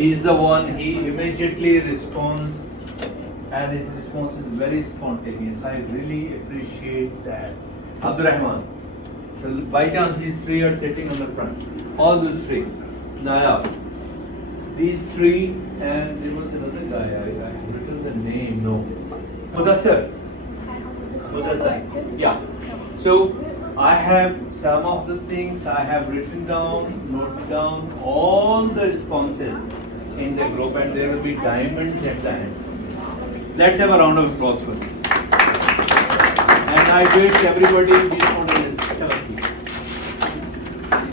He's the one, he immediately responds, and his response is very spontaneous. I really appreciate that. Abdurrahman. So by chance these three are sitting on the front. All those three. Nayab. These three, and there was another guy, I've written the name, no. Mudassar. Mudassar. Yeah. So I have some of the things I have written down, noted down all the responses in the group, and there will be diamonds at the end. Let's have a round of applause for them. And I wish everybody will be on this.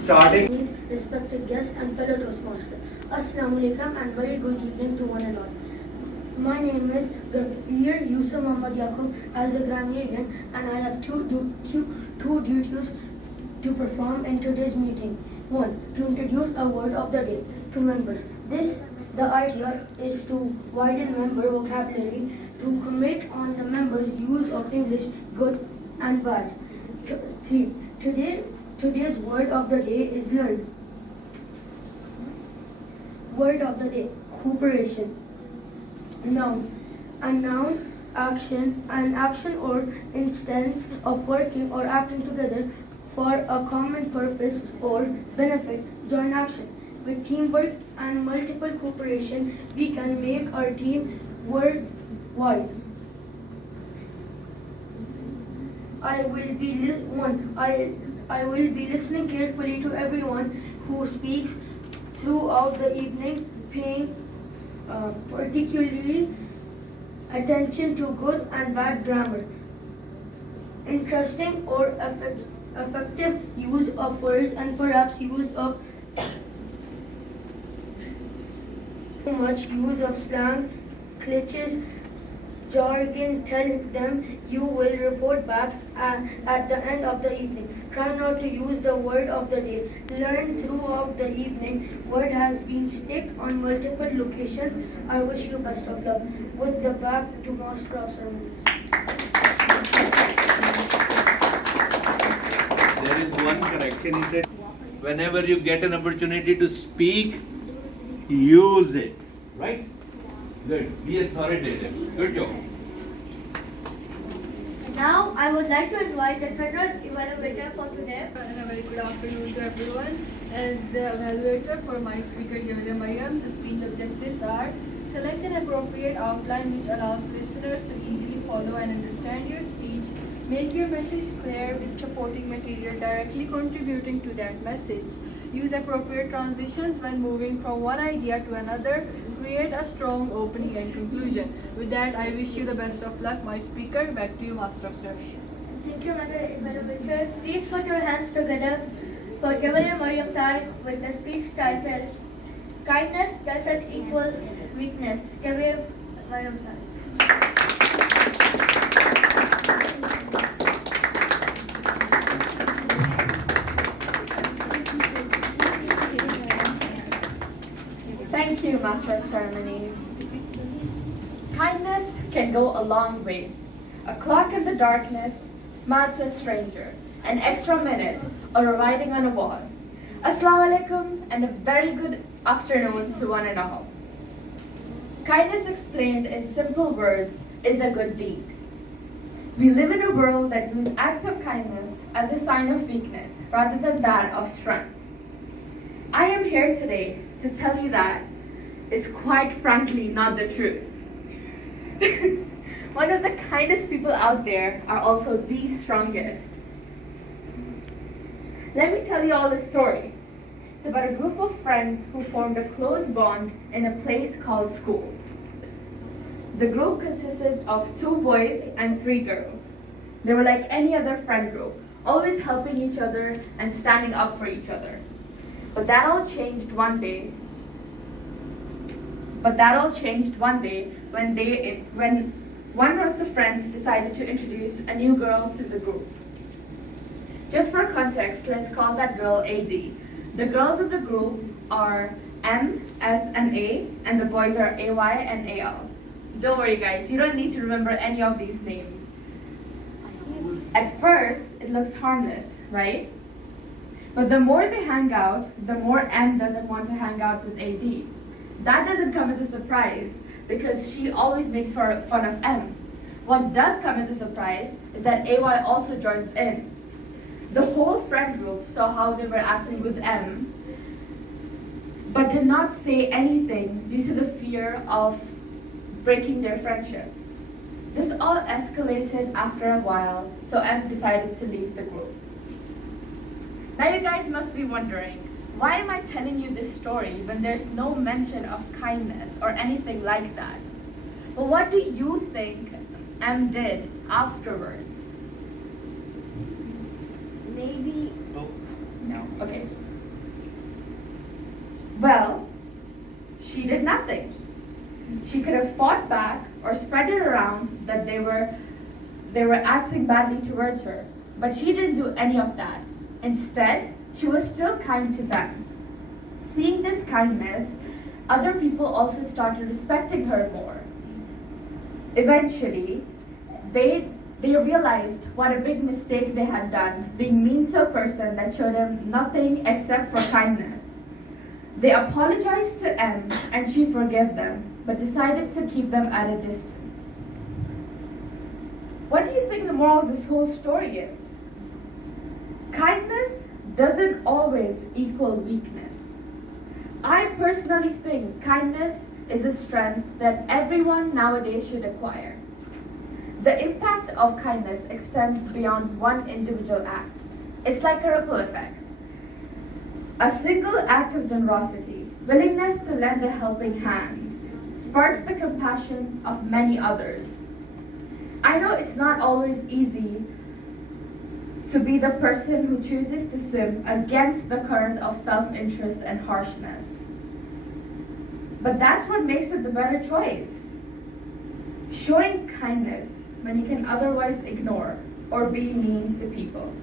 Starting. Respected guests and fellow toastmaster, Assalamu alaikum and very good evening to one and all. My name is Gabir Yusuf Muhammad Yaqub as a grammarian, and I have two duties to perform in today's meeting. One, to introduce a word of the day to members. The idea is to widen member vocabulary, to comment on the members' use of English, good and bad. Three, today's word of the day is learn. Word of the day, cooperation. Noun. A noun, action, an action or instance of working or acting together for a common purpose or benefit. Joint action. With teamwork and multiple cooperation, we can make our team worthwhile. I will be listening carefully to everyone who speaks throughout the evening, paying particularly attention to good and bad grammar, interesting or effective use of words, and perhaps use of too much use of slang, glitches, jargon. Tell them you will report back at the end of the evening. Try not to use the word of the day. Learn throughout the evening. Word has been stick on multiple locations. I wish you best of luck. With the back to Master of Ceremonies. There is one correction. He said, whenever you get an opportunity to speak, use it. Right? Good. Be authoritative. Good job. Now, I would like to invite the third evaluator for today. And a very good afternoon to everyone. As the evaluator for my speaker, Yamina Mariam, the speech objectives are: select an appropriate outline which allows listeners to easily follow and understand your speech. Make your message clear with supporting material directly contributing to that message. Use appropriate transitions when moving from one idea to another. Create a strong opening and conclusion. With that, I wish you the best of luck, my speaker. Back to you, Master of Ceremonies. Thank you, Mother Evaluator. Please put your hands together for Yamina Mariam Tag with the speech title, Kindness Doesn't Equal Weakness. Yamina Mariam Tag. Thank you, Master of Ceremonies. Kindness can go a long way. A clock in the darkness smiles to a stranger, an extra minute, or a writing on a wall. Assalamu alaikum and a very good afternoon to one and all. Kindness explained in simple words is a good deed. We live in a world that views acts of kindness as a sign of weakness rather than that of strength. I am here today to tell you that is quite frankly not the truth. One of the kindest people out there are also the strongest. Let me tell you all the story. It's about a group of friends who formed a close bond in a place called school. The group consisted of 2 boys and 3 girls. They were like any other friend group, always helping each other and standing up for each other. But that all changed one day when one of the friends decided to introduce a new girl to the group. Just for context, let's call that girl AD. The girls of the group are M, S, and A, and the boys are AY and AL. Don't worry guys, you don't need to remember any of these names. At first, it looks harmless, right? But the more they hang out, the more M doesn't want to hang out with AD. That doesn't come as a surprise because she always makes fun of M. What does come as a surprise is that AY also joins in. The whole friend group saw how they were acting with M, but did not say anything due to the fear of breaking their friendship. This all escalated after a while, so M decided to leave the group. Now you guys must be wondering, why am I telling you this story when there's no mention of kindness or anything like that? Well, what do you think M did afterwards? Maybe. No. Okay. Well, she did nothing. She could have fought back or spread it around that they were acting badly towards her, but she didn't do any of that. Instead, she was still kind to them. Seeing this kindness, other people also started respecting her more. Eventually, they realized what a big mistake they had done, being mean to a person that showed them nothing except for kindness. They apologized to M and she forgave them, but decided to keep them at a distance. What do you think the moral of this whole story is? Kindness doesn't always equal weakness. I personally think kindness is a strength that everyone nowadays should acquire. The impact of kindness extends beyond one individual act. It's like a ripple effect. A single act of generosity, willingness to lend a helping hand, sparks the compassion of many others. I know it's not always easy to be the person who chooses to swim against the current of self-interest and harshness. But that's what makes it the better choice. Showing kindness when you can otherwise ignore or be mean to people.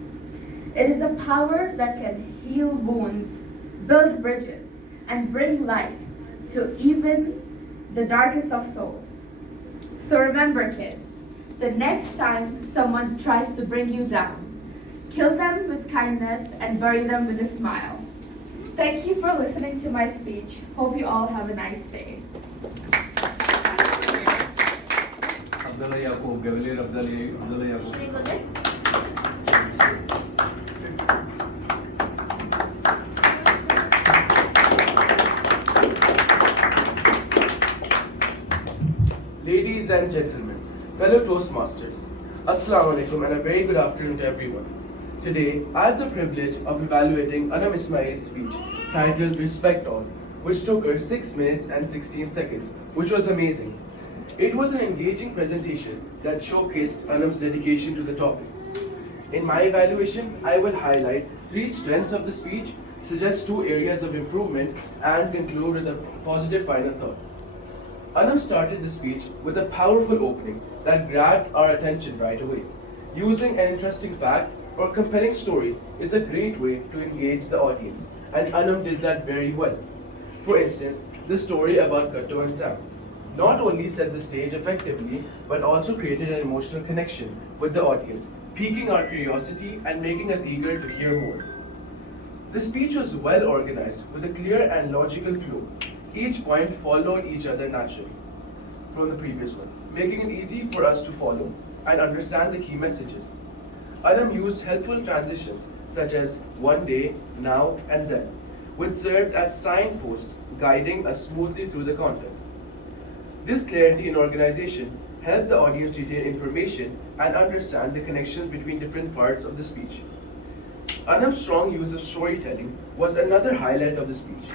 It is a power that can heal wounds, build bridges, and bring light to even the darkest of souls. So remember, kids, the next time someone tries to bring you down, kill them with kindness and bury them with a smile. Thank you for listening to my speech. Hope you all have a nice day. Abdullah Yaqub, Cavalier Abdullah Yaqub. Should we go there? Ladies and gentlemen, fellow toastmasters, Assalamu alaikum and a very good afternoon to everyone. Today, I have the privilege of evaluating Anam Ismail's speech titled Respect All, which took her 6 minutes and 16 seconds, which was amazing. It was an engaging presentation that showcased Anam's dedication to the topic. In my evaluation, I will highlight 3 strengths of the speech, suggest 2 areas of improvement, and conclude with a positive final thought. Anam started the speech with a powerful opening that grabbed our attention right away. Using an interesting fact or compelling story is a great way to engage the audience, and Anam did that very well. For instance, the story about Katto and Sam not only set the stage effectively, but also created an emotional connection with the audience, piquing our curiosity and making us eager to hear more. The speech was well organized with a clear and logical flow. Each point followed each other naturally from the previous one, making it easy for us to follow and understand the key messages. Anam used helpful transitions such as one day, now, and then, which served as signposts guiding us smoothly through the content. This clarity in organization helped the audience retain information and understand the connections between different parts of the speech. Anam's strong use of storytelling was another highlight of the speech.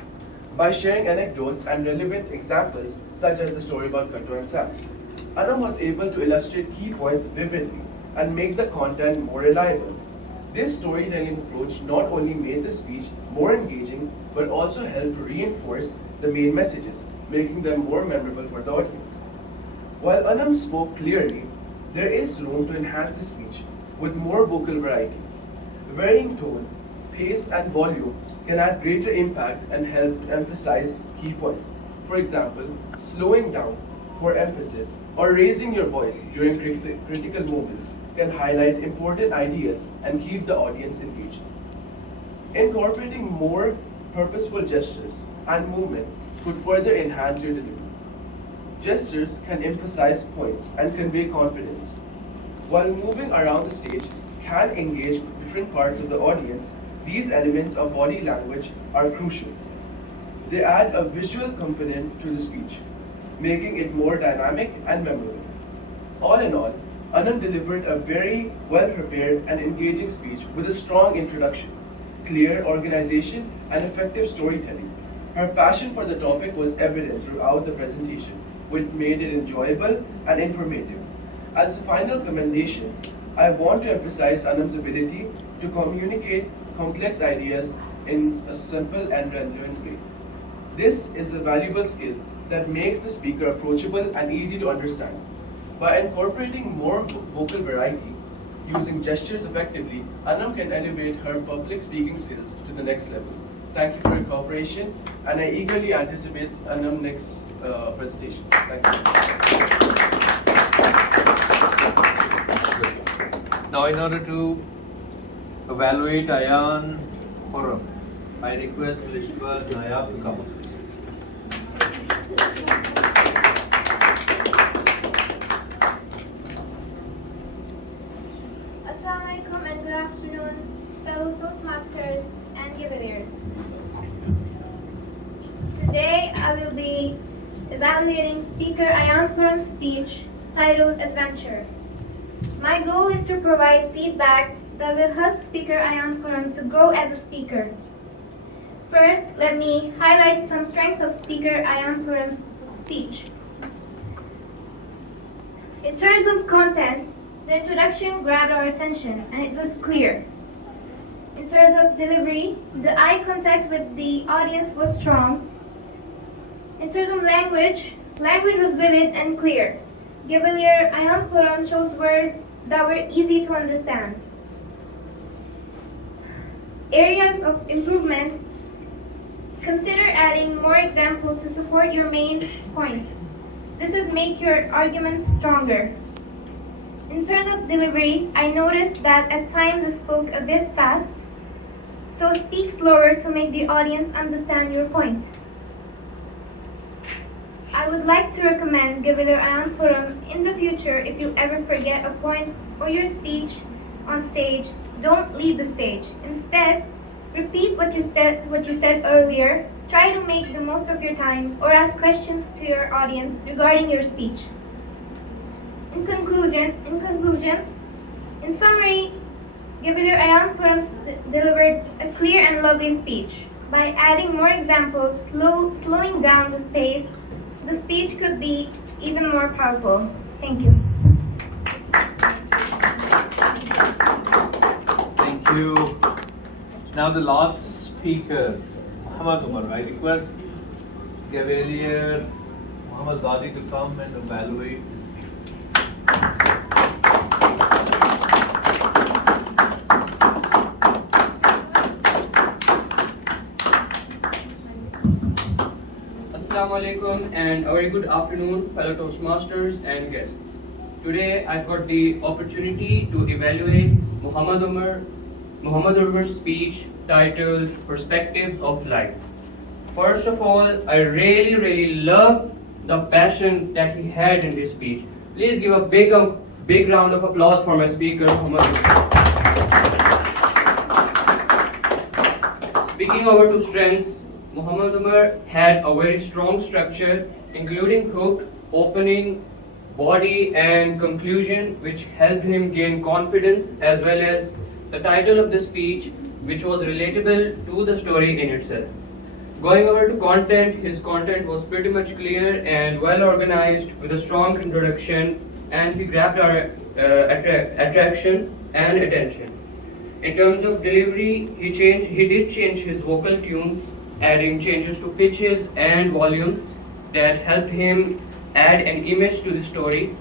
By sharing anecdotes and relevant examples such as the story about Katto and Sam, Anam was able to illustrate key points vividly and make the content more reliable. This storytelling approach not only made the speech more engaging, but also helped reinforce the main messages, making them more memorable for the audience. While Anam spoke clearly, there is room to enhance the speech with more vocal variety. Varying tone, pace, and volume can add greater impact and help to emphasize key points. For example, slowing down for emphasis or raising your voice during critical moments can highlight important ideas and keep the audience engaged. Incorporating more purposeful gestures and movement could further enhance your delivery. Gestures can emphasize points and convey confidence, while moving around the stage can engage different parts of the audience. These elements of body language are crucial. They add a visual component to the speech, making it more dynamic and memorable. All in all, Anand delivered a very well-prepared and engaging speech with a strong introduction, clear organization, and effective storytelling. Her passion for the topic was evident throughout the presentation, which made it enjoyable and informative. As a final commendation, I want to emphasize Anand's ability to communicate complex ideas in a simple and relevant way. This is a valuable skill that makes the speaker approachable and easy to understand. By incorporating more vocal variety, using gestures effectively, Anam can elevate her public speaking skills to the next level. Thank you for your cooperation, and I eagerly anticipate Anam's next presentation. Thank you. Now, in order to evaluate Ayan Forum, I request Lishwa Nayab to come up. Assalamu alaikum and good afternoon, fellow toastmasters and giveaways. Today I will be evaluating Speaker Ayan Kurum's speech titled Adventure. My goal is to provide feedback that will help Speaker Ayan Kurum to grow as a speaker. First, let me highlight some strengths of Speaker Ayan Kurum's speech. In terms of content, the introduction grabbed our attention and it was clear. In terms of delivery, the eye contact with the audience was strong. In terms of language was vivid and clear. Gavalier Ayan Kurum chose words that were easy to understand. Areas of improvement: consider adding more examples to support your main points. This would make your arguments stronger. In terms of delivery, I noticed that at times you spoke a bit fast, so speak slower to make the audience understand your point. I would like to recommend Gavalier Ayan Kurum in the future. If you ever forget a point or your speech on stage, don't leave the stage. Instead, repeat what you said earlier. Try to make the most of your time or ask questions to your audience regarding your speech. In summary, Gavalier Ayan Kurum delivered a clear and lovely speech. By adding more examples, slowing down the pace, the speech could be even more powerful. Thank you. Thank you. Now the last speaker, Muhammad Umar. I request Gavalier Muhammad Gadi to come and evaluate the speech. Assalamu alaikum and a very good afternoon, fellow Toastmasters and guests. Today I've got the opportunity to evaluate Muhammad Umar's speech titled Perspective of Life. First of all, I really love the passion that he had in this speech. Please give a big round of applause for my speaker, Muhammad Umar. Speaking over to strengths, Muhammad Umar had a very strong structure, including hook, opening, body, and conclusion, which helped him gain confidence, as well as the title of the speech, which was relatable to the story in itself. Going over to content, his content was pretty much clear and well organized with a strong introduction, and he grabbed our attraction and attention. In terms of delivery, he did change his vocal tunes, adding changes to pitches and volumes that helped him add an image to the story.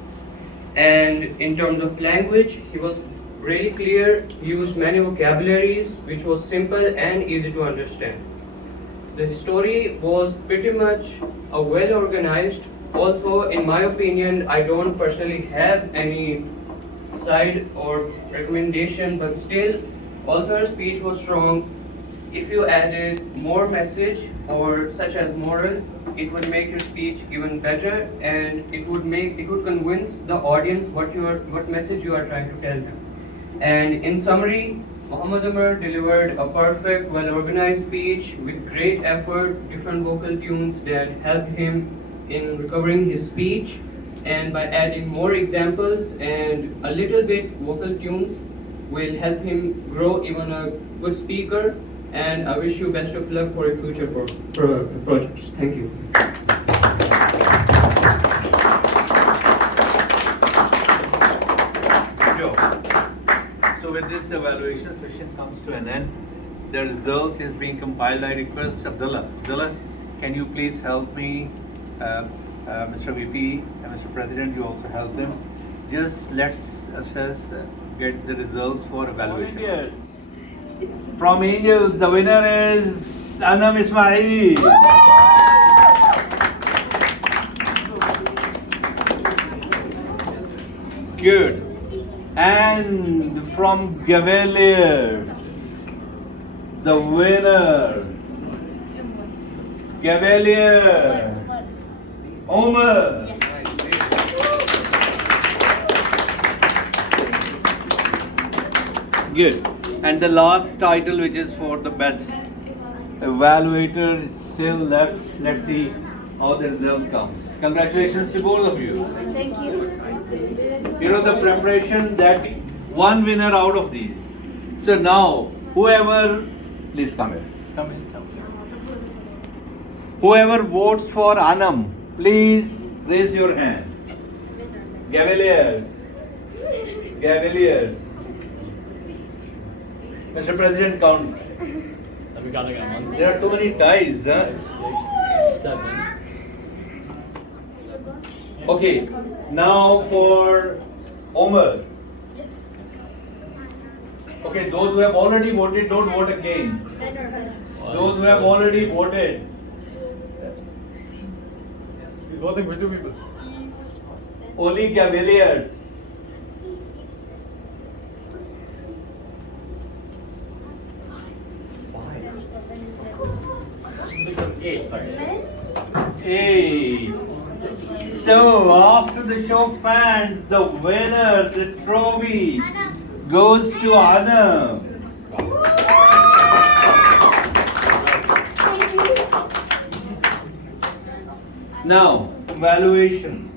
And in terms of language, he was really clear. He used many vocabularies which was simple and easy to understand. The story was pretty much a well organized. Also, in my opinion, I don't personally have any side or recommendation, but still, although her speech was strong, if you added more message or such as moral, it would make your speech even better, and it would convince the audience what message you are trying to tell them. And in summary, Muhammad Umar delivered a perfect, well-organized speech with great effort, different vocal tunes that helped him in recovering his speech, and by adding more examples and a little bit vocal tunes will help him grow even a good speaker. And I wish you best of luck for your future projects. Thank you. So with this, the evaluation session comes to an end. The result is being compiled. I request Abdullah, can you please help me, Mr. VP and Mr. President, you also help them. Just let's assess, get the results for evaluation. From Angels, the winner is Anam Ismail. Good. And from Cavaliers, the winner, Cavalier, Omar. Good. And the last title, which is for the best evaluator, is still left. Let's see how the result comes. Congratulations to both of you. Thank you. You know the preparation, that one winner out of these. So now, whoever, please come here. Come here. Whoever votes for Anam, please raise your hand. Cavaliers. Mr. President, count. There are too many ties, huh? 7. Okay, now for Omar. Okay, those who have already voted, don't vote again. Those who have already voted. He's voting for 2 people. Only Cavaliers. Eight, sorry. Hey. So after the show fans, the winner, the trophy goes to Anam. Now, evaluation.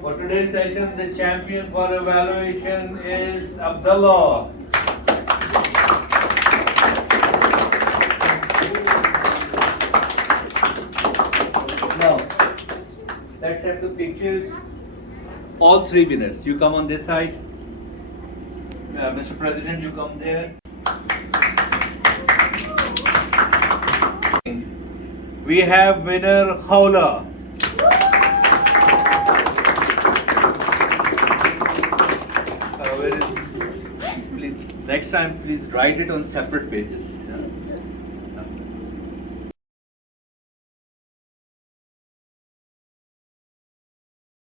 For today's session, the champion for evaluation is Abdullah. Now, let's have the pictures. All 3 winners. You come on this side. Mr. President, you come there. We have winner Khawla. Where is, please, next time please write it on separate pages.